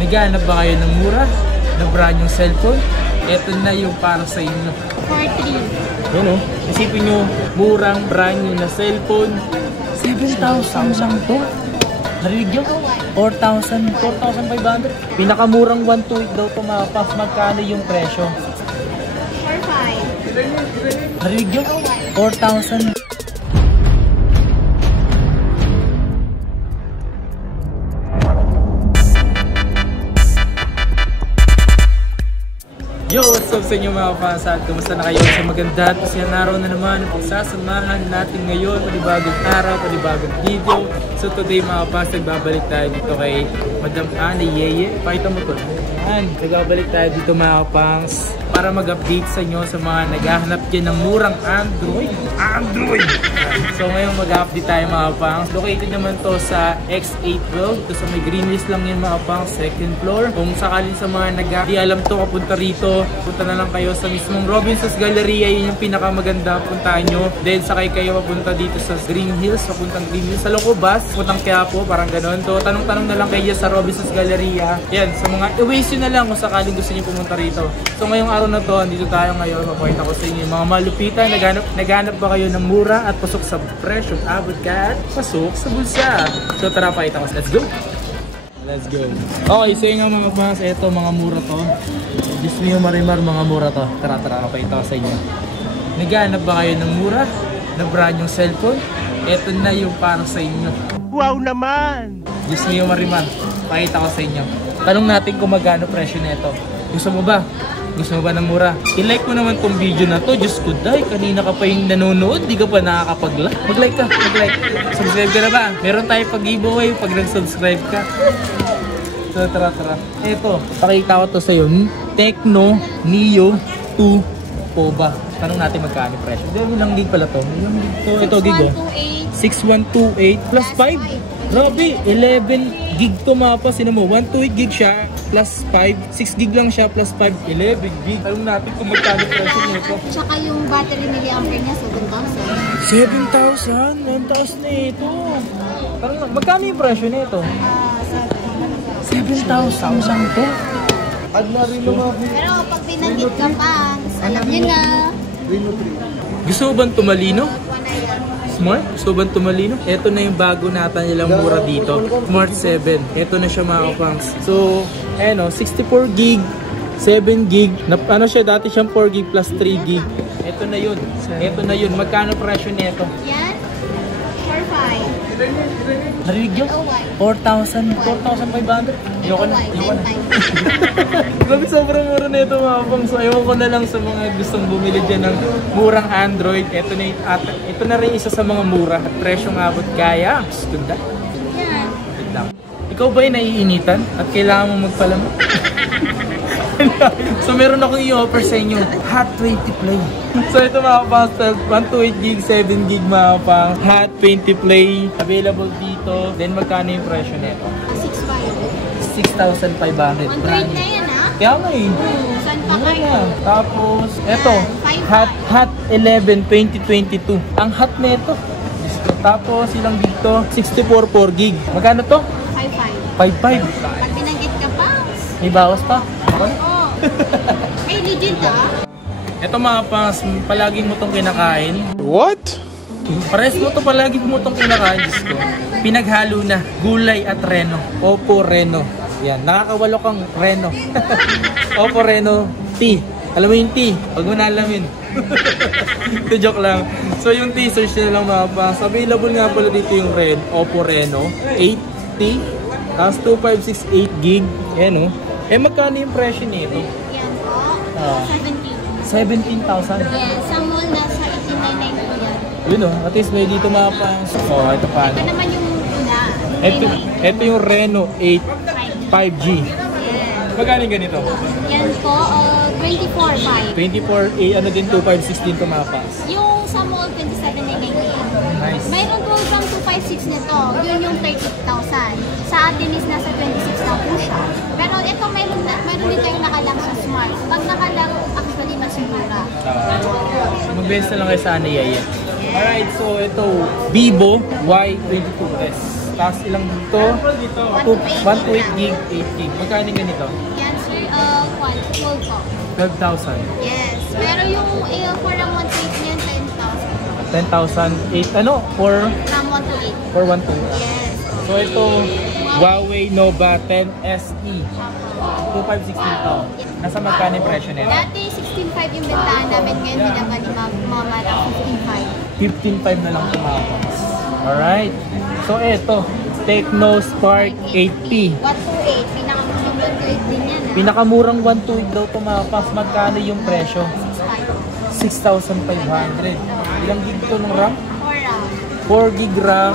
Naghahanap ba kayo ng mura na brand yung cellphone? Ito na yung para sa inyo. 4,300. Yun o. Isipin nyo, murang brand new na cellphone. 7,000 lang to. Narinig nyo? 4,500. Pinakamurang 128 daw to mga paps. Magkano yung presyo? 4,500. Narinig nyo? 4,000. Yo, what's up sa inyo mga fans? At kumusta na kayo sa maganda at masayang araw na naman ang pagsasamahan natin ngayon, panibagong araw, panibagong video. So today mga fans, nagbabalik tayo dito kay Madam Annie Yeye. Pakita mo to. Nagbabalik tayo dito mga fans para mag-update sa inyo sa mga naghahanap dyan ng murang Android. So ngayon mag-update tayo mga fans. Located naman to sa X812. Ito sa may green list lang yun mga fans, second floor. Kung sakalin sa mga di alam to kapunta rito, punta na lang kayo sa mismong Robinsons Galleria. Yun yung pinakamaganda, puntahan nyo. Then sakay kayo papunta dito sa Green Hills, papuntang Green Hills sa Loco Bus, puntang Quiapo, parang ganon. So tanong-tanong na lang kayo sa Robinsons Galleria. Yan, sa mga i-waste nyo na lang kung sakaling gusto nyo pumunta rito. So ngayong araw na to, dito tayo ngayon, papakita ko sa inyo yung mga malupitan. Naghanap ba kayo ng mura at pasok sa presyo? Abot ka at pasok sa bulsa. So tara, pakita ko. Let's go! Let's go. Okay, so yung mga fans, eto mga mura to. Diyos mo yung marimar, mga mura to. Tara, pakita ko sa inyo. Naghanap ba kayo ng mura na brand yung cellphone? Eto na yung para sa inyo. Wow naman! Diyos mo yung marimar, pakita ko sa inyo. Tanong natin kung magkano presyo nito. Gusto mo ba? Gusto mo ba ng mura? I-like mo naman tong video na to. Diyos ko, day, kanina ka pa yung nanonood, di ka pa nakakapag-like. Mag-like ka, mag-like. Subscribe ka na ba? Meron tayo pag-giveaway pag nag-subscribe ka. So, tara. Eto, pakita ko to sa'yo. Tecno Neo 2 Poba. Tanong natin magkano presyo. Ilang gig pala to? Ilang gig to? Ito gig oh. 6128 plus 5. Grabe, 11 gig to mapa. Sino mo? 128 gig siya plus 5. 6 gig lang siya plus 5. 11 gig. Tanong natin kung magkano presyo nito. Tsaka yung battery milliampere niya, 7,000? 7,000. 1,000 na ito. Tanong, magkano yung presyo nito? 7,000 lang to. Pero pag binanggit ka pa, alam niyo na. Gusto mo bang tumalino? Smart? Gusto bang tumalino? Ito na yung bago natin nilang mura dito. Smart 7. Ito na siya mga kapangs. So, ayan o, 64 gig, 7 gig. Ano siya, dati siyang 4 gig plus 3 gig. Ito na yun. Ito na yun. Magkano presyo nito? Yan? 4,500. Narinig nyo? 4,500. Ayoko na. Grabe, sobrang mura na ito mga kapang. So, ewan ko na lang sa mga gustong bumili dyan ng murang Android. Ito na rin isa sa mga mura at presyong abot kaya. Ganda. Yan. Ganda. Ikaw ba ay naiinitan at kailangan mo magpalamok? So meron akong i-offer sa inyo, Hot 20 Play. So ito mga kapang, 128 gig, 7 gig mga kapang, Hot 20 Play, available dito. Then magkano yung presyo nito? 6,500. 128 na yan ha? Kaya nga eh. Saan pa kayo? Tapos, eto, Hot 11 2022. Ang hot nito. Tapos, ilang dito? 64 4 gig. Magkano to? 5,500. 5,500. Pag binanggit ka pa? May bawas pa? Oo. Ay, legit ah. Ito mga pangs, palagi mo tong kinakain. What? Pares mo to, palagi mo tong kinakain. Diyos ko. Pinaghalo na, gulay at reno. Oppo Reno. Yan, nakakawalo kang reno. Oppo Reno T. Alam mo yung T? Pag mo nalamin. Ito joke lang. So yung T, search na lang mga pangs. Available nga pala dito yung Oppo Reno 8T. Tapos 2568 gig. Yan o. Magkano yung presyo nito? Yan po. 17,000. 17,000. Yes, sa mall nasa 18,990 yan. Yun o, at least may dito mga pangs. Oh, ito pa. Ito naman yung una. Ito yung Reno 8 5G. Yes. Magkano yung ganito? Yan po, 24,500. 24, ano din, 2516 ito mga pangs. Yung sa mall, 27,990. Nice. Mayroon 12 gram 256 nito. Yun yung 30,000. Sa atin is nasa 26 na po siya. Pero ito mayroon din tayong nakalang sa smart. Pag nakalang, actually mas mura. Mag-best na lang kayo sa Annie Yeye. Alright, so ito, Vivo Y22s. Tapos ilang dito? 128 gig, 8 gig. Magkano yung ganito? Yan sir, 12 po. 12,000. Yes. Pero yung for RAM 128 niyan, 10,000. 10,000, 8 ano? For RAM 128. 128. Yes. So ito, Huawei Nova 10 SE. 2560 to. Nasa magkano yung presyo nito? Dati 16.5 yung bentahan namin, ngayon binabali mamara 15.5. 15.5 na lang tumapas. Alright. So ito, Tecno Spark 8P. 128, pinakamurang 128 din yan. Pinakamurang 128 daw tumapas. Magkano yung presyo? 6.5. 6,500. Ilang gig to ng RAM? 4 RAM. 4 gig RAM,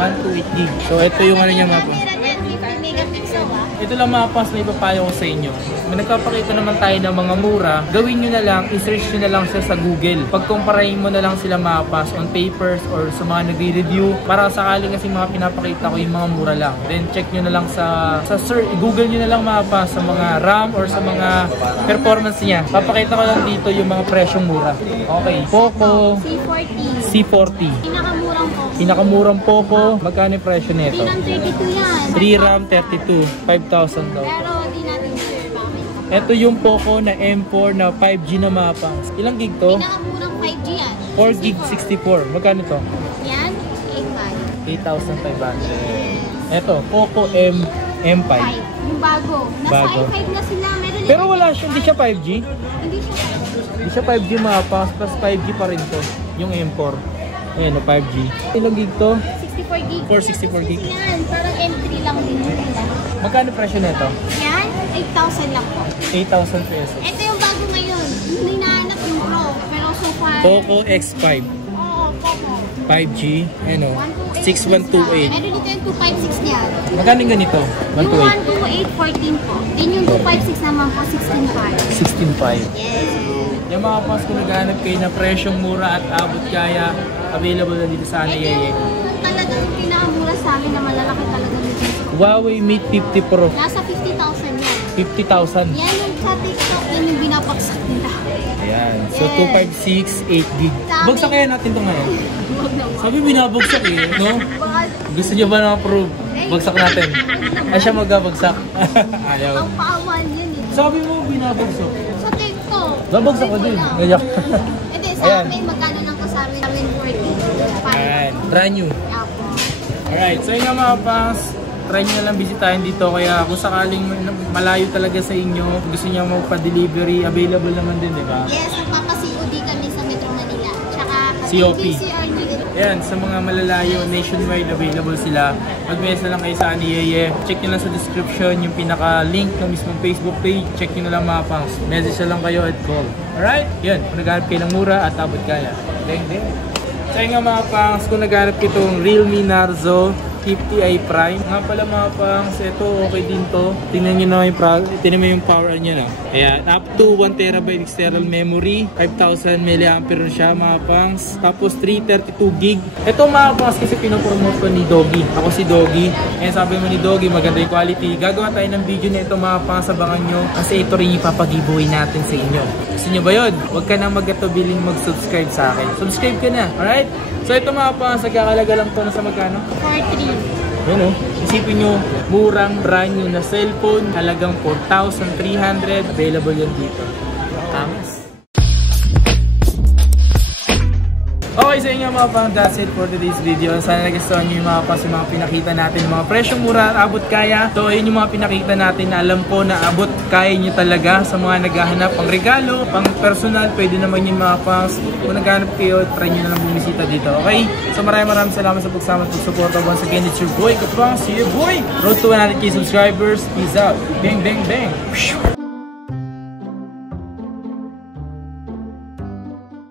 128 gig. So ito yung ano niya mga pa. Camera niyan, 50 megapixel ah. Ito lang mga pas na ipapayo ko sa inyo. May nagpapakita naman tayo ng mga mura. Gawin nyo na lang, i-search nyo na lang siya sa Google. Pagkumparahin mo na lang sila mga pas on papers or sa mga nagre-review. Para sakaling kasi mga pinapakita ko yung mga mura lang. Then check nyo na lang sa search, Google nyo na lang mga pas sa mga RAM or sa mga performance niya. Papakita ko lang dito yung mga presyong mura. Okay, Poco C40. C40. Pinakamurang po. Pinakamurang Poco, magkano yung presyo nito? 3 RAM 32 yan. 3 RAM 32, 5,000 daw. Pero di natin sure bakit. Ito yung Poco na M4 na 5G na mapangs. Ilang gig to? Pinakamurang 5G yan. 4 gig 64. Magkano to? Yan, 8.5. 8,500. Ito, Poco M5. 5. Yung bago. Nasa Bago. i5 na sila. Meron Pero wala siya, hindi siya 5G. Hindi siya 5G. Hindi siya 5G mapangs, plus 5G pa rin to. Yung M4. Ayan, 5G. Ilang gig to? 64 gig. 464 gig. Yan, parang M3 lang din nila. Magkano presyo nito? Yan, 8,000 lang po. 8,000 pesos. Ito yung bago ngayon. Hindi nahanap yung Pro. Pero so far... Poco X5. Oo, Poco. 5G. Ano? 6128. Meron dito yung 256 niya. Magkano yung ganito? Yung 128, 14 po. Then yung 256 naman po, 16.5. 16.5. Yes. Yung mga pas kung naghanap kayo na presyong mura at abot kaya, available na dito sa Ito Anayeye. yung talagang pinakamura sa akin na malalaki talaga dito. Huawei Mate 50 Pro. Nasa 50,000 yan. 50,000. Yan yung sa TikTok, yan yung binapaksak nila. Ayan. So, Yes. 256, 8 gig. Bagsak kaya natin ito ngayon. Huwag na huwag. Sabi binabagsak eh, no? Baka Gusto niyo ba na-approve? Bagsak natin. Ay siya magbabagsak. Ayaw. ang paawan yun eh. Sabi mo binabagsak. Sa TikTok. Babagsak ko din. Wala. Ngayak. Hindi, sa Ayan. amin, magkano lang kasama namin 40. Ayan. Brand new. Apo. Alright, so yun nga mga pangs, try nyo na lang bisitahin dito. Kaya kung sakaling malayo talaga sa inyo, gusto nyo magpa-delivery, available naman din, di ba? Yes, nagpapa-COD kami sa Metro Manila. Tsaka COP. PCR nyo din. Ayan, sa mga malalayo, nationwide available sila. Mag-message na lang kayo sa Anayeye. Check nyo lang sa description yung pinaka-link ng mismong Facebook page. Check nyo na lang mga pangs. Message na lang kayo at call. Alright? Yun, kung naghanap kayo ng mura at abot kaya. Deng. So yun nga mga pangs, kung naghanap ko itong Realme Narzo 50i Prime. Nga pala mga pangs, ito okay din to. Tingnan nyo na yung power niya na. Ayan, up to 1TB external memory. 5,000 mAh na siya mga pangs. Tapos 332 gig. Ito mga pangs kasi pinopromote ko ni Doggy. Ako si Doggy. Ayan, sabi mo ni Doggy, maganda yung quality. Gagawa tayo ng video na ito mga pangs, abangan nyo. Kasi ito rin yung ipapagiveaway natin sa inyo. Gusto nyo ba yun? Huwag ka nang magatubiling mag-subscribe sa akin. Subscribe ka na, alright? So ito mga pangs, nagkakalaga lang to na sa magkano? 43. Yun o. Isipin nyo, murang brand new na cellphone, halagang 4,300, available yun dito. Tamas. Okay, so yun nga mga pang, that's it for today's video. Sana nagustuhan nyo yung mga pinakita natin, yung mga presyong mura at abot kaya. So yun yung mga pinakita natin na alam ko na abot kaya nyo talaga sa mga naghahanap pang regalo, pang personal, pwede naman yung mga pangs. Kung naghahanap kayo, try nyo na lang bumisita dito, okay? So maraming salamat sa pagsama at pagsuporta. Once again, it's your boy Kapang, see you boy! Road to 100k subscribers, peace out! Bang, bang, bang!